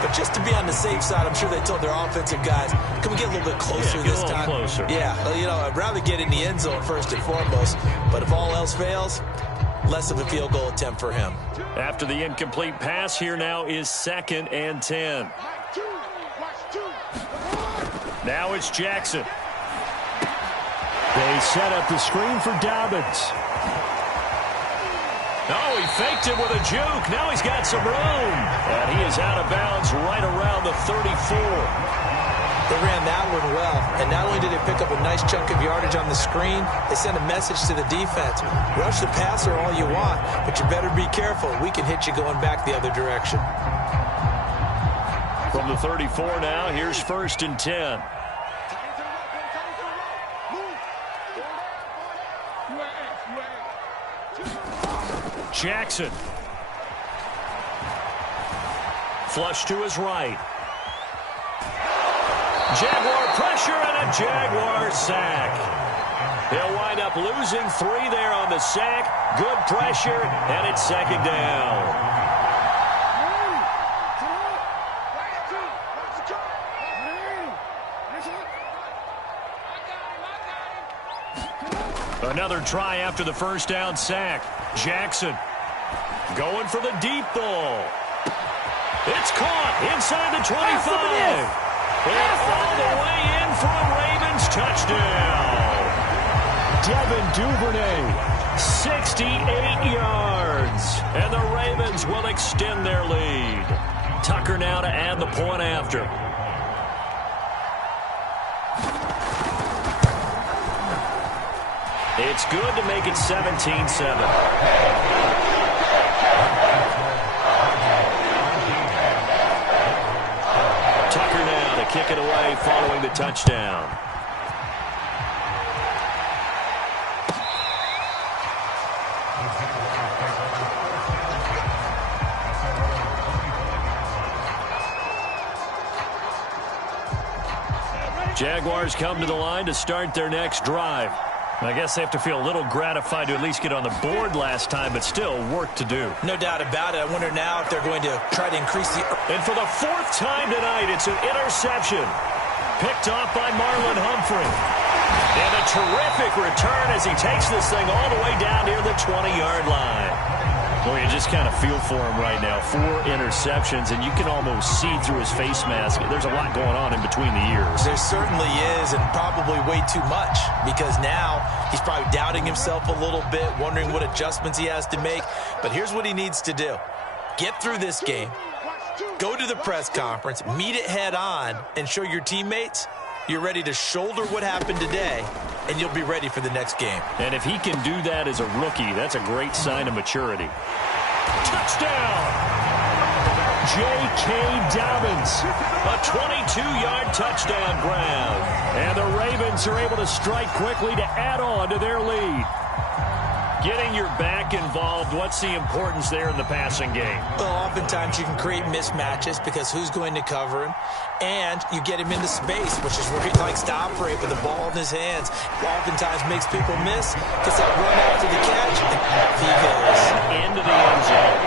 But just to be on the safe side, I'm sure they told their offensive guys, can we get a little bit closer this time? Closer. Yeah, you know, I'd rather get in the end zone first and foremost. But if all else fails, less of a field goal attempt for him. After the incomplete pass, here now is 2nd and 10. Now it's Jackson. They set up the screen for Dobbins. Oh, he faked it with a juke. Now he's got some room. And he is out of bounds right around the 34. They ran that one well, and not only did they pick up a nice chunk of yardage on the screen, they sent a message to the defense. Rush the passer all you want, but you better be careful. We can hit you going back the other direction. From the 34 now, here's 1st and 10. Jackson. Flush to his right. Jaguar pressure and a Jaguar sack. He'll wind up losing 3 there on the sack. Good pressure, and it's 2nd down. Another try after the first down sack. Jackson going for the deep ball. It's caught inside the 25. And all the way in for a Ravens touchdown. Devin Duvernay, 68 yards. And the Ravens will extend their lead. Tucker now to add the point after. It's good to make it 17-7. Tucker now to kick it away following the touchdown. Jaguars come to the line to start their next drive. I guess they have to feel a little gratified to at least get on the board last time, but still work to do. No doubt about it. I wonder now if they're going to try to increase the... And for the fourth time tonight, it's an interception. Picked off by Marlon Humphrey. And a terrific return as he takes this thing all the way down near the 20-yard line. Well, you just kind of feel for him right now. 4 interceptions, and you can almost see through his face mask. There's a lot going on in between the ears. There certainly is, and probably way too much, because now he's probably doubting himself a little bit, wondering what adjustments he has to make. But here's what he needs to do. Get through this game, go to the press conference, meet it head on, and show your teammates you're ready to shoulder what happened today, and you'll be ready for the next game. And if he can do that as a rookie, that's a great sign of maturity. Touchdown! J.K. Dobbins, a 22-yard touchdown grab. And the Ravens are able to strike quickly to add on to their lead. Getting your back involved, what's the importance there in the passing game? Well, oftentimes you can create mismatches because who's going to cover him? And you get him into space, which is where he likes to operate with the ball in his hands. Oftentimes makes people miss, gets that run after the catch, and off he goes. Into the end zone.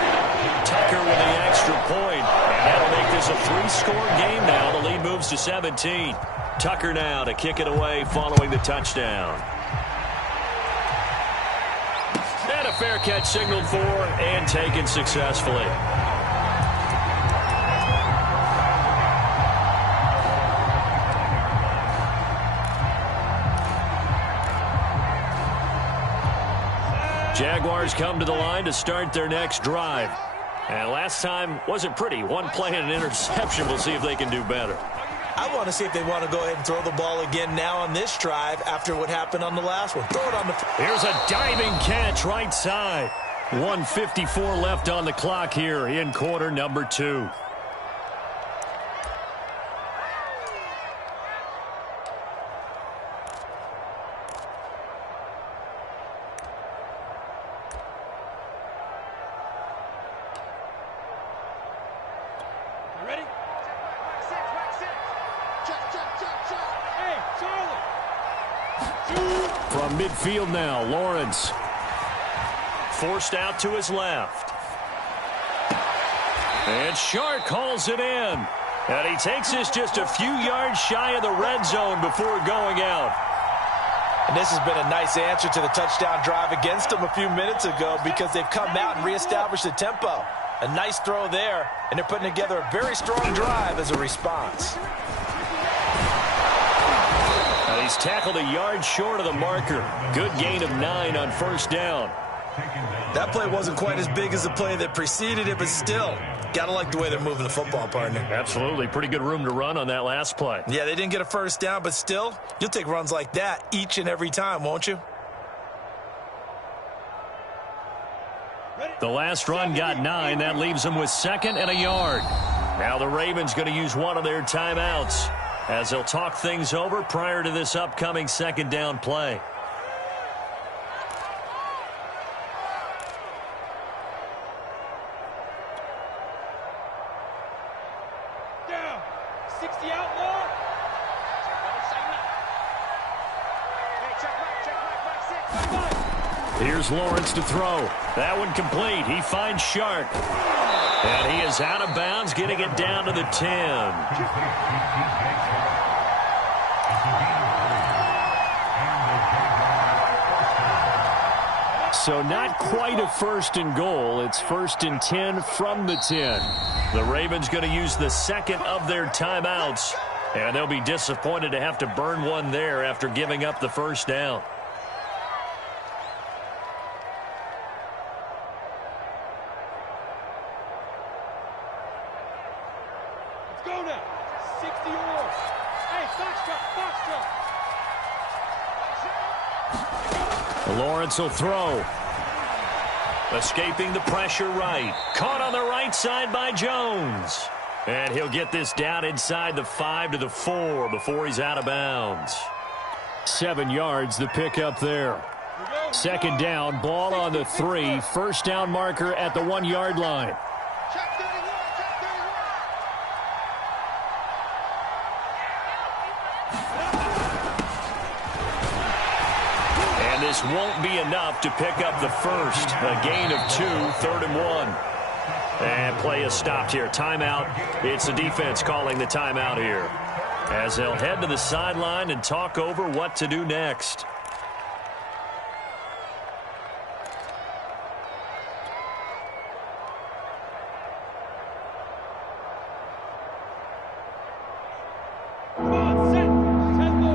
Tucker with the extra point. And that'll make this a 3-score game now. The lead moves to 17. Tucker now to kick it away following the touchdown. And a fair catch signaled for and taken successfully. Jaguars come to the line to start their next drive. And last time wasn't pretty. One play and an interception. We'll see if they can do better. I want to see if they want to go ahead and throw the ball again now on this drive after what happened on the last one. Throw it on the... Here's a diving catch right side. 1:54 left on the clock here in quarter number 2. From midfield now, Lawrence. Forced out to his left. And Shark calls it in. And he takes this just a few yards shy of the red zone before going out. And this has been a nice answer to the touchdown drive against them a few minutes ago because they've come out and reestablished the tempo. A nice throw there, and they're putting together a very strong drive as a response. He's tackled a yard short of the marker. Good gain of 9 on first down. That play wasn't quite as big as the play that preceded it, but still, gotta like the way they're moving the football, partner. Absolutely. Pretty good room to run on that last play. Yeah, they didn't get a first down, but still, you'll take runs like that each and every time, won't you? The last run got 9. That leaves them with 2nd and a yard. Now the Ravens going to use one of their timeouts as they'll talk things over prior to this upcoming 2nd down play. Down. 60 outlaw. Here's Lawrence to throw. That one complete. He finds Shark. And he is out of bounds, getting it down to the 10. So not quite a 1st and goal. It's 1st and 10 from the 10. The Ravens going to use the second of their timeouts, and they'll be disappointed to have to burn one there after giving up the first down. Let's go now. 60 or more. Hey, foxtrot. Lawrence will throw. Escaping the pressure right. Caught on the right side by Jones. And he'll get this down inside the 5 to the 4 before he's out of bounds. 7 yards, the pickup there. Second down, ball on the 3. First down marker at the 1 yard line. Check 31, check 31. And this won't be enough to pick up the first. A gain of 2, 3rd and 1. And play is stopped here. Timeout. It's the defense calling the timeout here, as they'll head to the sideline and talk over what to do next. Come on, set. Tempo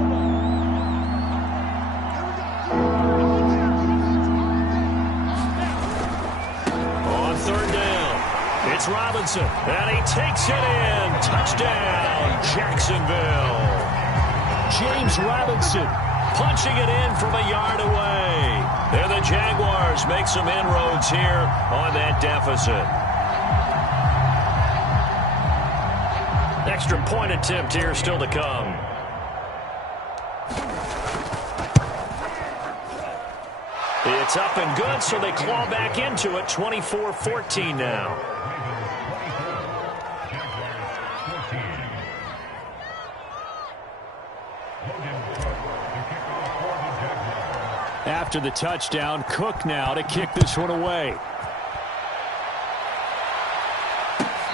On third down, it's Robinson, and he takes it in. Touchdown, Jacksonville. James Robinson punching it in from a yard away. And the Jaguars make some inroads here on that deficit. Extra point attempt here still to come. It's up and good, so they claw back into it. 24-14 now. After the touchdown, Cook now to kick this one away.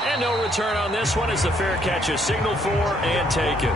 And no return on this one as the fair catch is signaled for and taken.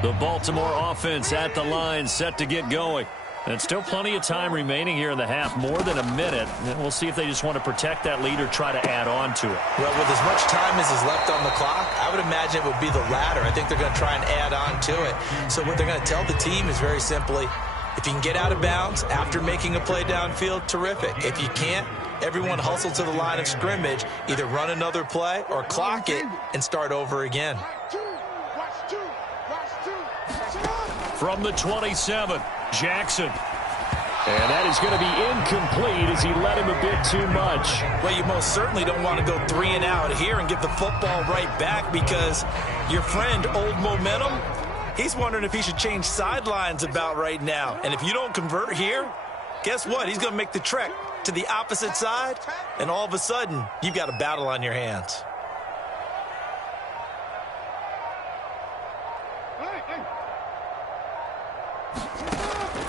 The Baltimore offense at the line, set to get going. And still plenty of time remaining here in the half, more than a minute. And we'll see if they just want to protect that lead or try to add on to it. Well, with as much time as is left on the clock, I would imagine it would be the latter. I think they're going to try and add on to it. So what they're going to tell the team is very simply, if you can get out of bounds after making a play downfield, terrific. If you can't, everyone hustle to the line of scrimmage, either run another play or clock it and start over again. From the 27, Jackson. And that is going to be incomplete as he led him a bit too much. Well, you most certainly don't want to go 3 and out here and get the football right back, because your friend, Old Momentum, he's wondering if he should change sidelines about right now. And if you don't convert here, guess what? He's going to make the trek to the opposite side, and all of a sudden, you've got a battle on your hands.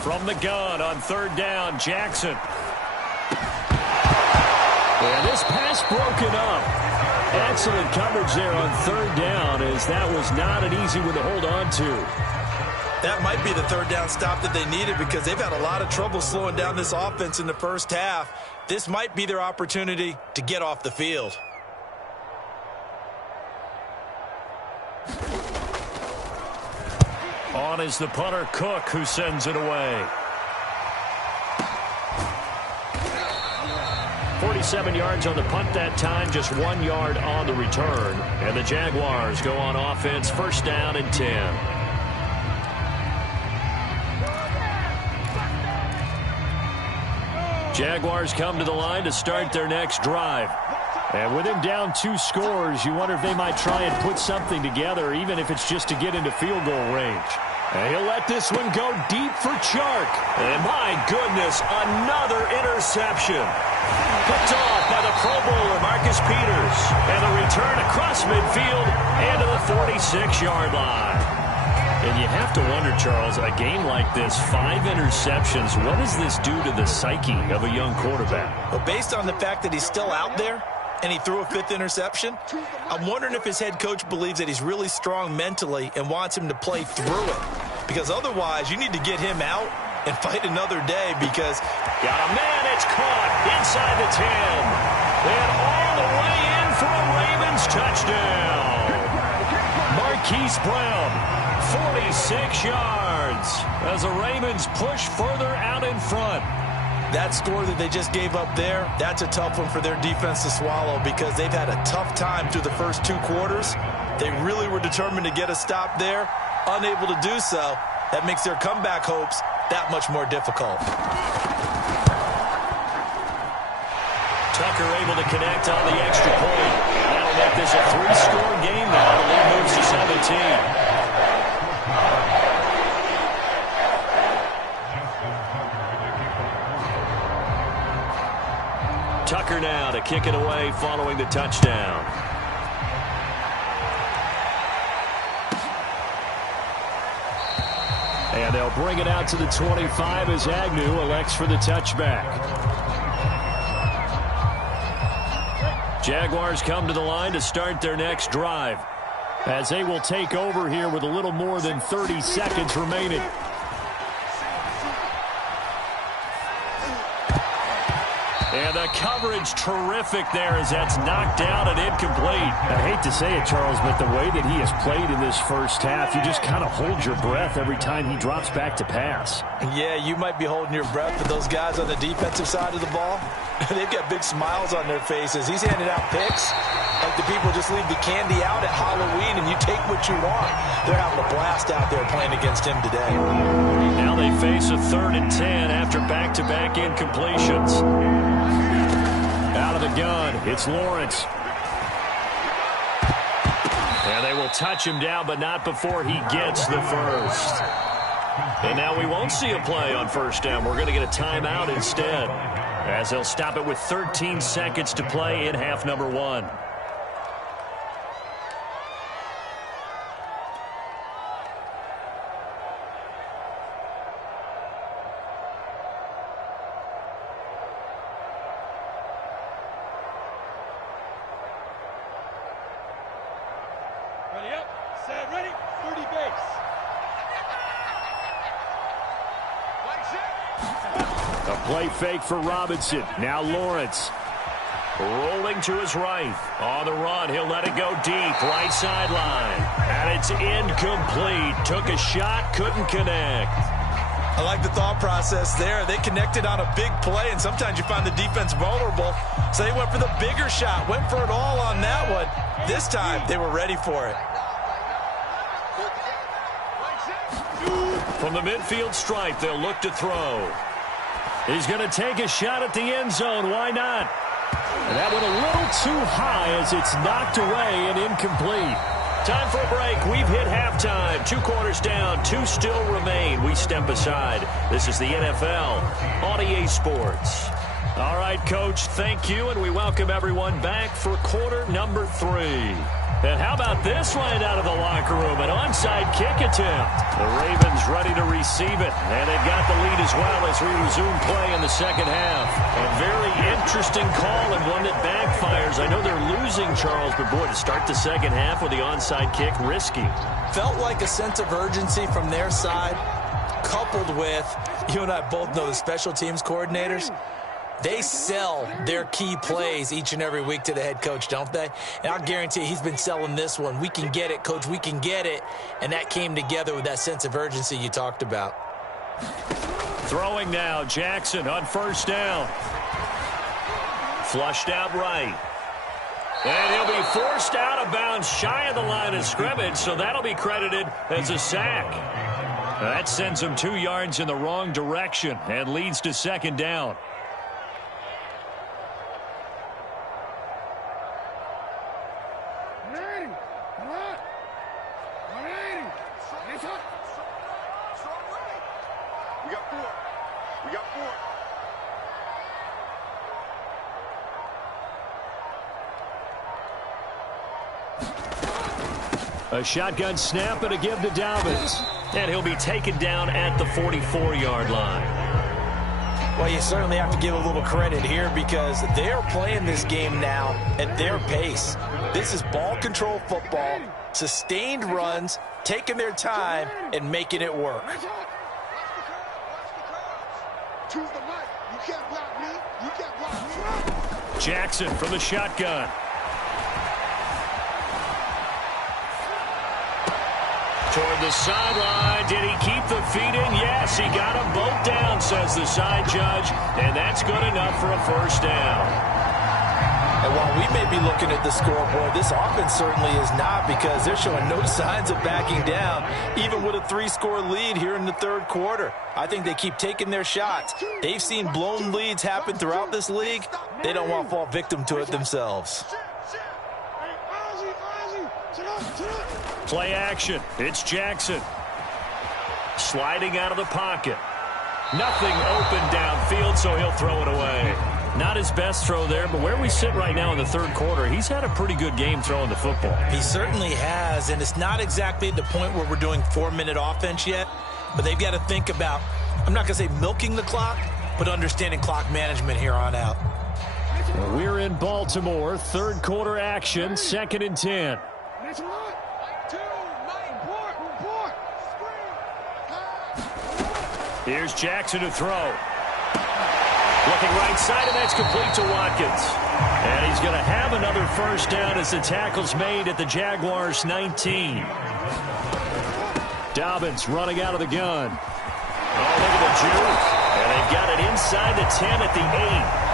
From the gun on third down, Jackson. And this pass broken up. Excellent coverage there on third down, as that was not an easy one to hold on to. That might be the third down stop that they needed, because they've had a lot of trouble slowing down this offense in the first half. This might be their opportunity to get off the field. On is the punter, Cook, who sends it away. 47 yards on the punt that time, just 1 yard on the return. And the Jaguars go on offense, first down and 10. Jaguars come to the line to start their next drive. And with him down 2 scores, you wonder if they might try and put something together, even if it's just to get into field goal range. And he'll let this one go deep for Chark. And my goodness, another interception. Picked off by the Pro Bowler, Marcus Peters. And the return across midfield and to the 46-yard line. And you have to wonder, Charles, a game like this, 5 interceptions, what does this do to the psyche of a young quarterback? But based on the fact that he's still out there and he threw a 5th interception, I'm wondering if his head coach believes that he's really strong mentally and wants him to play through it. Because otherwise, you need to get him out and fight another day because... Got a man, it's caught inside the 10. And all the way in for a Ravens touchdown. Marquise Brown, 46 yards as the Ravens push further out in front. That score that they just gave up there, that's a tough one for their defense to swallow because they've had a tough time through the first 2 quarters. They really were determined to get a stop there, unable to do so. That makes their comeback hopes that much more difficult. Tucker able to connect on the extra point. That'll make this a 3-score game now. The lead moves to 17. Tucker now to kick it away following the touchdown. And they'll bring it out to the 25 as Agnew elects for the touchback. Jaguars come to the line to start their next drive as they will take over here with a little more than 30 seconds remaining. And the coverage terrific there as that's knocked out and incomplete. I hate to say it, Charles, but the way that he has played in this first half, you just kind of hold your breath every time he drops back to pass. Yeah, you might be holding your breath, but those guys on the defensive side of the ball, they've got big smiles on their faces. He's handing out picks like the people just leave the candy out at Halloween and you take what you want. They're having a blast out there playing against him today. Now they face a 3rd and 10 after back-to-back incompletions. Out of the gun, it's Lawrence. And they will touch him down, but not before he gets the first. And now we won't see a play on first down. We're going to get a timeout instead, as they'll stop it with 13 seconds to play in half number 1. Ready up, set, ready, 30 base. A play fake for Robinson. Now Lawrence. Rolling to his right. On the run, he'll let it go deep. Right sideline. And it's incomplete. Took a shot, couldn't connect. I like the thought process there. They connected on a big play, and sometimes you find the defense vulnerable. So they went for the bigger shot, went for it all on that one. This time, they were ready for it. From the midfield stripe, they'll look to throw. He's going to take a shot at the end zone. Why not? And that went a little too high as it's knocked away and incomplete. Time for a break. We've hit halftime. 2 quarters down. 2 still remain. We step aside. This is the NFL on EA Sports. All right, Coach, thank you, and we welcome everyone back for quarter number 3. And how about this right out of the locker room? An onside kick attempt. The Ravens ready to receive it, and they've got the lead as well as we resume play in the second half. A very interesting call and one that backfires. I know they're losing, Charles, but boy, to start the second half with the onside kick, risky. Felt like a sense of urgency from their side, coupled with, you and I both know the special teams coordinators. They sell their key plays each and every week to the head coach, don't they? And I'll guarantee he's been selling this one. We can get it, Coach. We can get it. And that came together with that sense of urgency you talked about. Throwing now, Jackson on first down. Flushed out right. And he'll be forced out of bounds shy of the line of scrimmage, so that'll be credited as a sack. That sends him 2 yards in the wrong direction and leads to second down. A shotgun snap and a give to Dobbins. And he'll be taken down at the 44-yard line. Well, you certainly have to give a little credit here because they're playing this game now at their pace. This is ball control football, sustained runs, taking their time, and making it work. Choose the mic. You can't block me. You can't block me. Jackson from the shotgun. Toward the sideline. Did he keep the feet in? Yes, he got them both down, says the side judge. And that's good enough for a first down. And while we may be looking at the scoreboard, this offense certainly is not because they're showing no signs of backing down, even with a 3-score lead here in the third quarter. I think they keep taking their shots. They've seen blown leads happen throughout this league. They don't want to fall victim to it themselves. Play action. It's Jackson. Sliding out of the pocket. Nothing open downfield, so he'll throw it away. Not his best throw there, but where we sit right now in the third quarter, he's had a pretty good game throwing the football. He certainly has, and it's not exactly the point where we're doing 4-minute offense yet, but they've got to think about, I'm not going to say milking the clock, but understanding clock management here on out. We're in Baltimore, third quarter action, 2nd and 10. Here's Jackson to throw. Looking right side, and that's complete to Watkins. And he's going to have another first down as the tackle's made at the Jaguars' 19. Dobbins running out of the gun. Oh, look at the juke. And they've got it inside the 10 at the 8.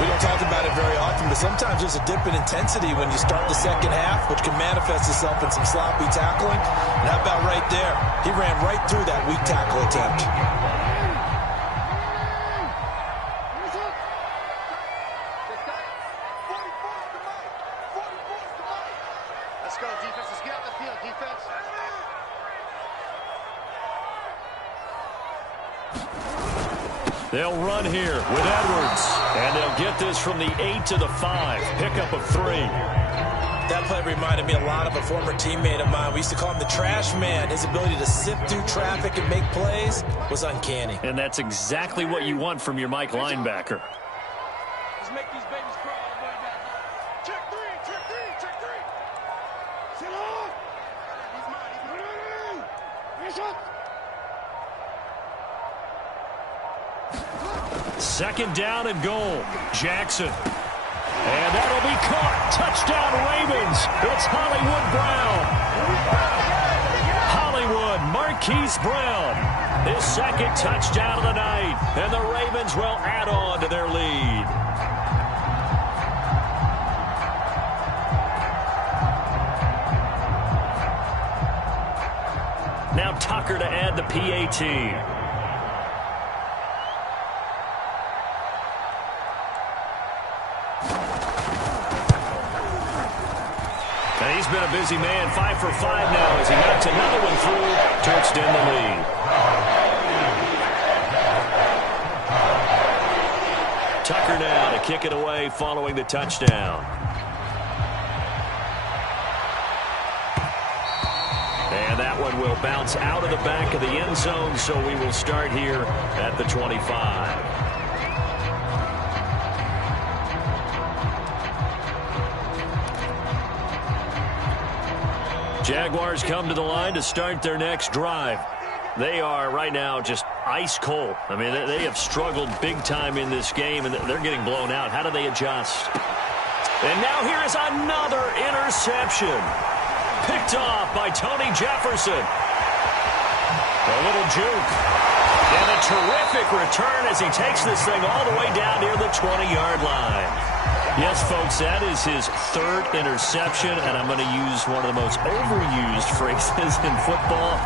We don't talk about it very often, but sometimes there's a dip in intensity when you start the second half, which can manifest itself in some sloppy tackling. And how about right there? He ran right through that weak tackle attempt. Let's go, defense. Let's get out the field, defense. They'll run here with Edwards. And they'll get this from the 8 to the 5. Pickup of 3. That play reminded me a lot of a former teammate of mine. We used to call him the trash man. His ability to sift through traffic and make plays was uncanny. And that's exactly what you want from your Mike linebacker. Let's make these babies crawl all the way back. Check three, check three, check three. Sit on. He's mine. He's mine. Second down and goal. Jackson. And that'll be caught. Touchdown Ravens. It's Hollywood Brown. Hollywood Marquise Brown. His second touchdown of the night. And the Ravens will add on to their lead. Now Tucker to add the PAT. And he's been a busy man, 5 for 5 now as he knocks another one through to extend the lead. Tucker now to kick it away following the touchdown. And that one will bounce out of the back of the end zone, so we will start here at the 25. Jaguars come to the line to start their next drive. They are right now just ice cold. I mean, they have struggled big time in this game, and they're getting blown out. How do they adjust? And now here is another interception. Picked off by Tony Jefferson. A little juke. And a terrific return as he takes this thing all the way down near the 20-yard line. Yes, folks, that is his third interception, and I'm going to use one of the most overused phrases in football.